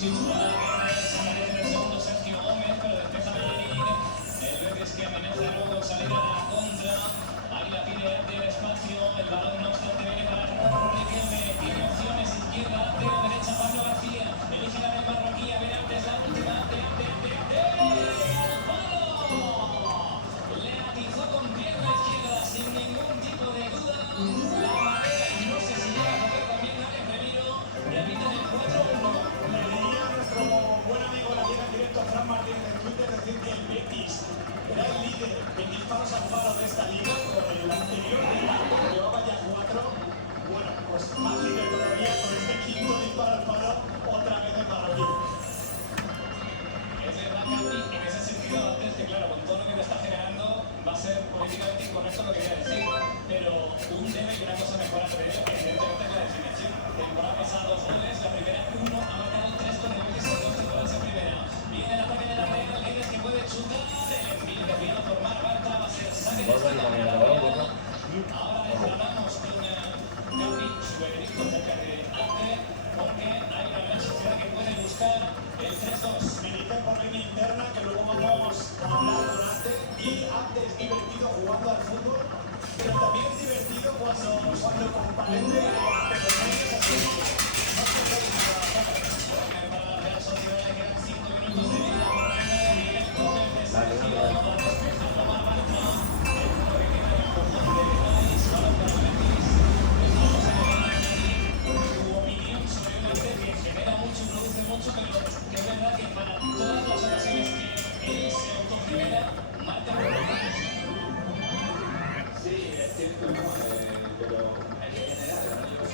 titular, sale en el segundo Sergio Gómez, pero despeja Bellerín. El Betis que amenaza luego salir a la contra. Ahí la pide del espacio, el balón no obstante viene para Riquelme. Tiene opciones, izquierda, Teo, derecha, Pablo García. Elige la de Marroquí, a ver antes la última, ¡al palo! Le atizó con pierna izquierda sin ningún tipo de duda. La madera, y no sé si llega a poder también Alex Remiro. Repiten el 4-1. Le diría a nuestro buen amigo la llega en directo Fran Martínez en Twitter decir que el Betis era el líder en disparos al palo de esta liga con el anterior del año, llevaba ya 4. Bueno, pues más líder todavía con este quinto disparo al palo, otra vez el Marroquí. Es verdad, Gaby, en ese sentido, antes que claro, con todo lo que te está generando, va a ser políticamente incorrecto lo que voy a decir, pero un debe y una cosa mejor al revés, evidentemente es la definición. Temporada pasada 2 goles, la primera 1, ha marcado 3 con el Betis en 2 temporadas en primera. Viene el ataque de la Real, Guedes que puede chutar, el envío desviado por Marc Bartra, va a ser saque de esquina de la Real. Ahora desplazamos con Gaby, su veredicto de arte, porque hay una gran sociedad que puede buscar el 3-2. Me dicen por línea interna que luego vamos a hablar con Arte, y Arte es divertido jugando al fútbol, pero también es divertido cuando comparece ante los medios así. No se puede trabajar. Para la Real Sociedad le quedan 5 minutos de vida por delante. Miguel Gómez de Sergio, la despeja Omar Bartra. El juego que queda en el cojón de Cádiz, balón para el Betis. Estamos en el Atleti. Tu opinión sobre un Arte que genera mucho, produce mucho, pero que es verdad que para todas las ocasiones que él se autogenera, marca por goles. Sí, es cierto, ¿no? Pero en general, yo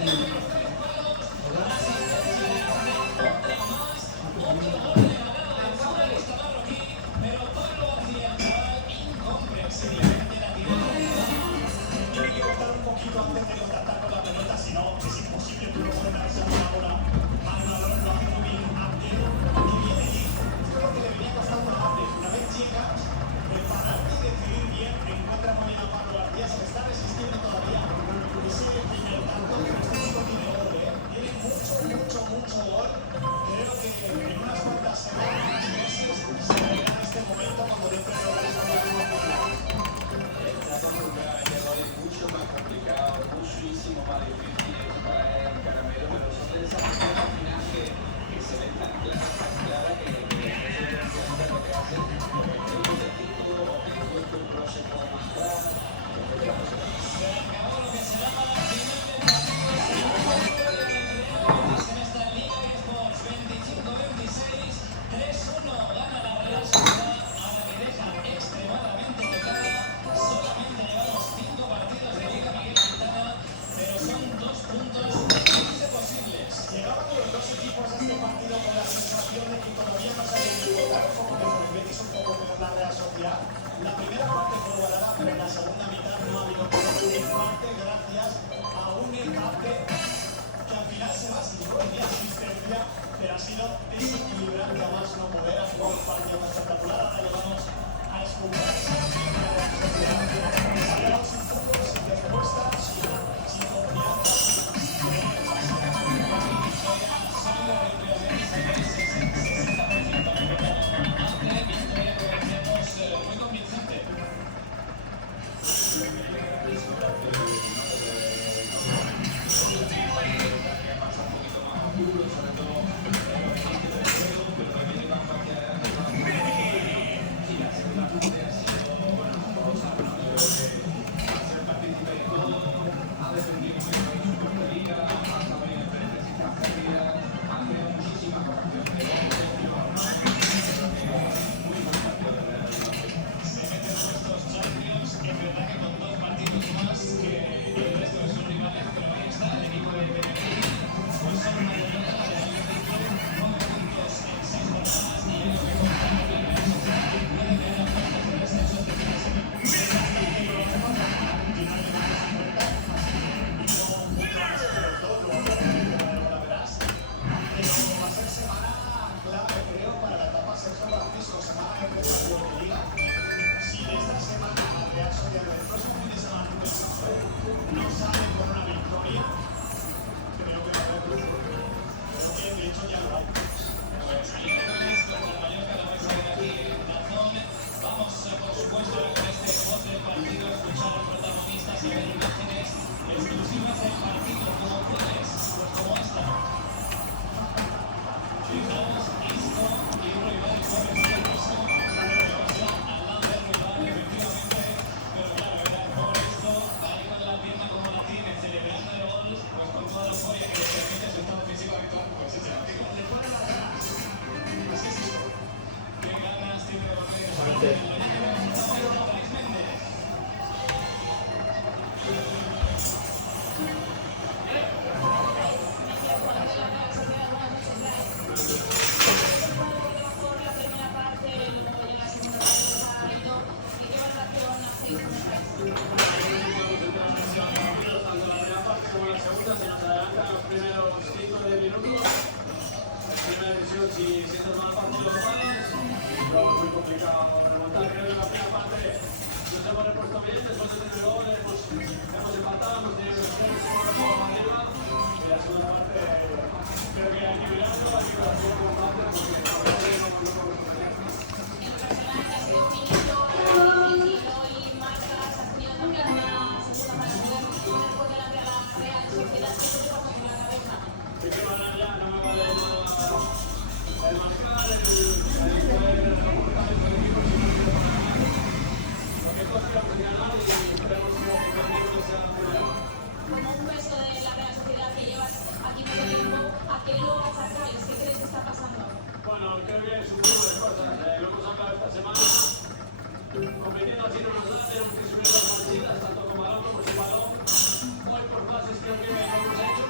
Tiene que cortar un poquito antes de contactar con la pelota, si no es imposible que uno pueda darse una bola al balón, lo hace muy bien antes y viene y yo creo que le venía costando antes. Una vez llega, prepararte y decidir bien, encuentra muy bien a Pablo García, se le está resistiendo todavía ese primer tanto que este chico tiene gol, tiene mucho gol. Creo que en unas cuantas semanas, meses, se verá este momento cuando dentro de los mucho más complicado, muchísimo más difícil para el Caramelo, pero son de esas primeras finales que se ven tan clara que es lo que hace el título o el proceso como más claro. Se acabó lo que será la final del partido en esta Liga Sports 25-26, 3-1 gana la Real Sociedad a la que deja extremadamente tocada. Solamente llevamos 5 partidos de Liga Miguel Quintana, pero son 2 puntos imposibles. Llegaban los dos equipos a este partido con la sensación de que todavía no se habían equivocado, como que el Betis un poco peor la Real Sociedad. La primera parte fue igualada, pero en la segunda mitad no ha habido problema, en parte gracias a un empate que al final se va sin tenía asistencia, pero ha sido desequilibrante a más no poder. Ha jugado un partido espectacular. Ahora le vamos a escuchar sin fútbol, sin respuesta, sin confianza. Muy convincente. Si siendo más fácil los palos, pero es muy complicado remontar. Creo que la primera parte nos hemos repuesto bien, después de tener gol, hemos empatado, hemos tenido que ser un poco más arriba. Y la segunda parte, creo que hay nivelando la liberación como parte, porque no me vale el marcar, el poder remontar el equipo, porque esto es lo que ganar y esperemos que los sean primero. Como un peso de la Real Sociedad que llevas aquí mucho tiempo, ¿a qué lo sacáis? ¿Qué crees que está pasando? Bueno, creo que es un grupo de cosas. Lo hemos hablado esta semana. Compitiendo así no nos da, tenemos que subir las partidas, tanto con balón como sin balón. Hoy por fases creo que lo hemos hecho,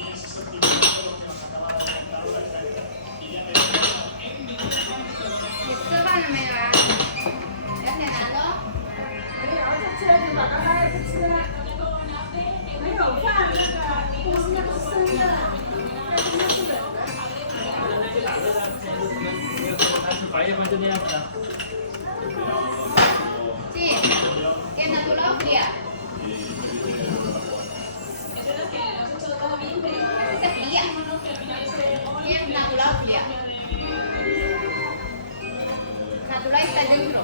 y ese sentimiento de lo que nos acaba de comentar la experta. Y ya tenemos en minuto 吃饭了没有啊？两点来了。没有，这吃了就把刚才不吃了。没有饭，那个不是那个生的，那是冷的。白夜班就那样子的。Sí, que es natural fría. Esta es fría. Es natural fría. Natural está dentro.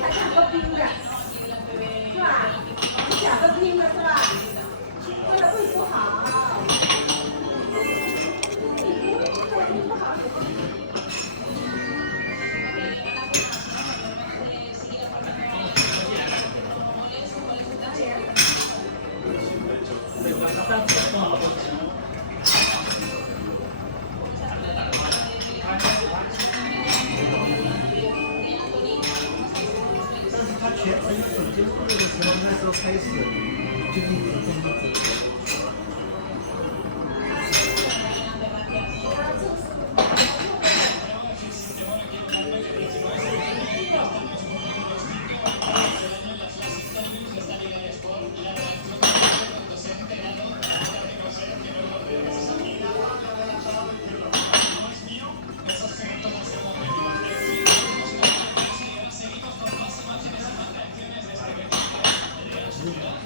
还想喝冰的，是吧？你想喝冰的是吧？为了胃不好。胃不好。他全程手机录的时候，那时候开始就一直这么走。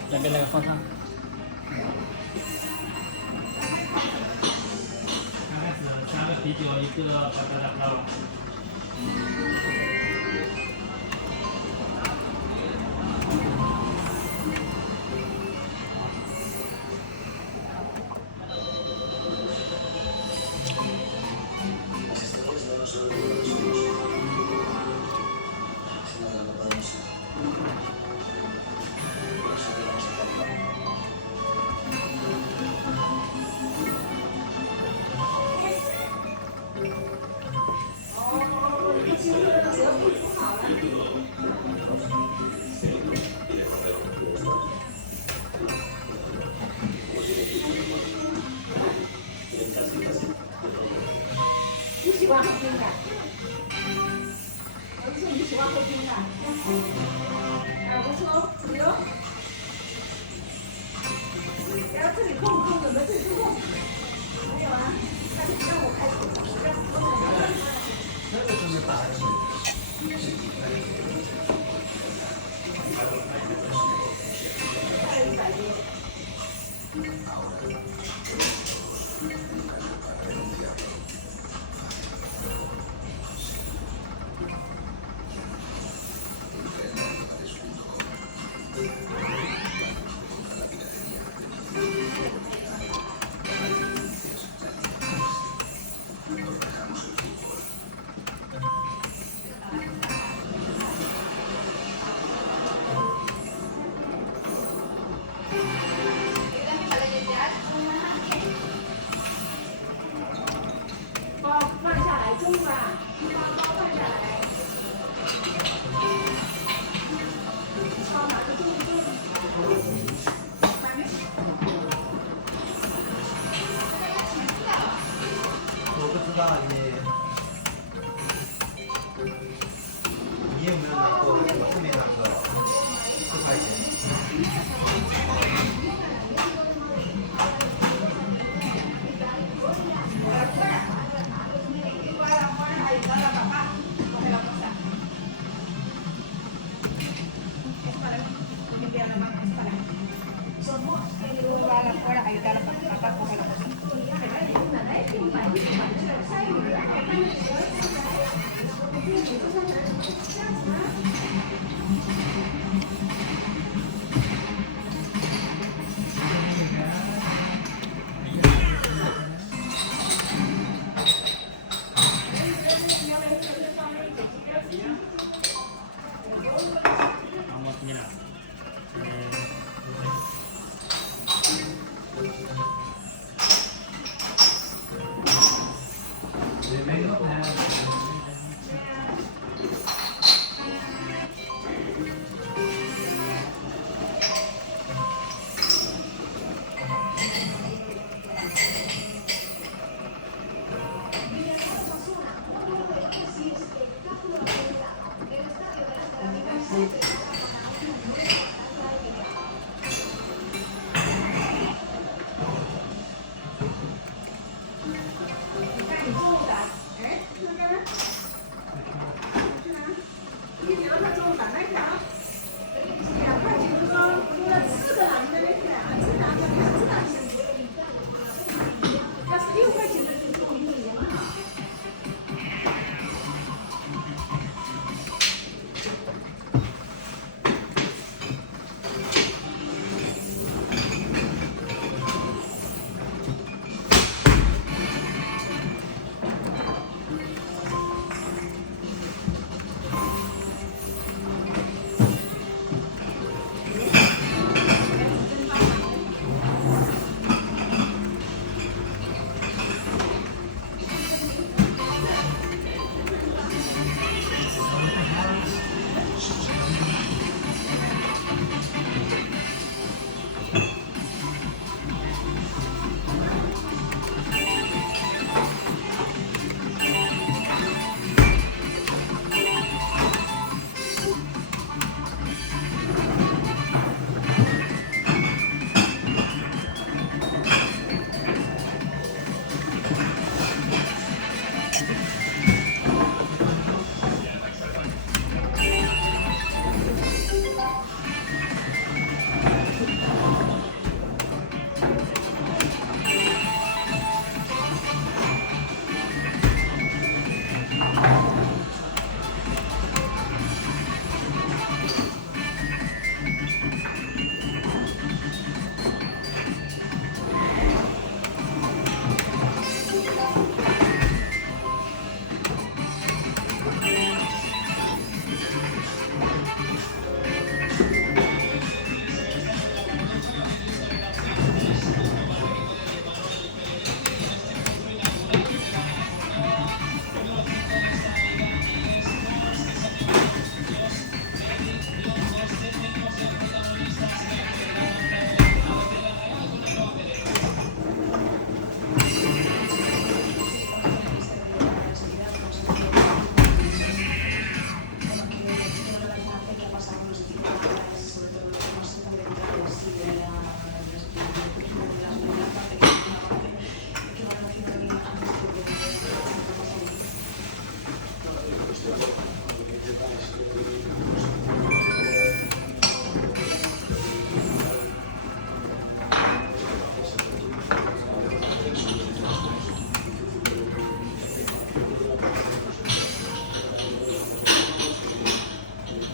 两边那个放上。刚开始加个啤酒，一个白白的到了。你喜欢喝冰的？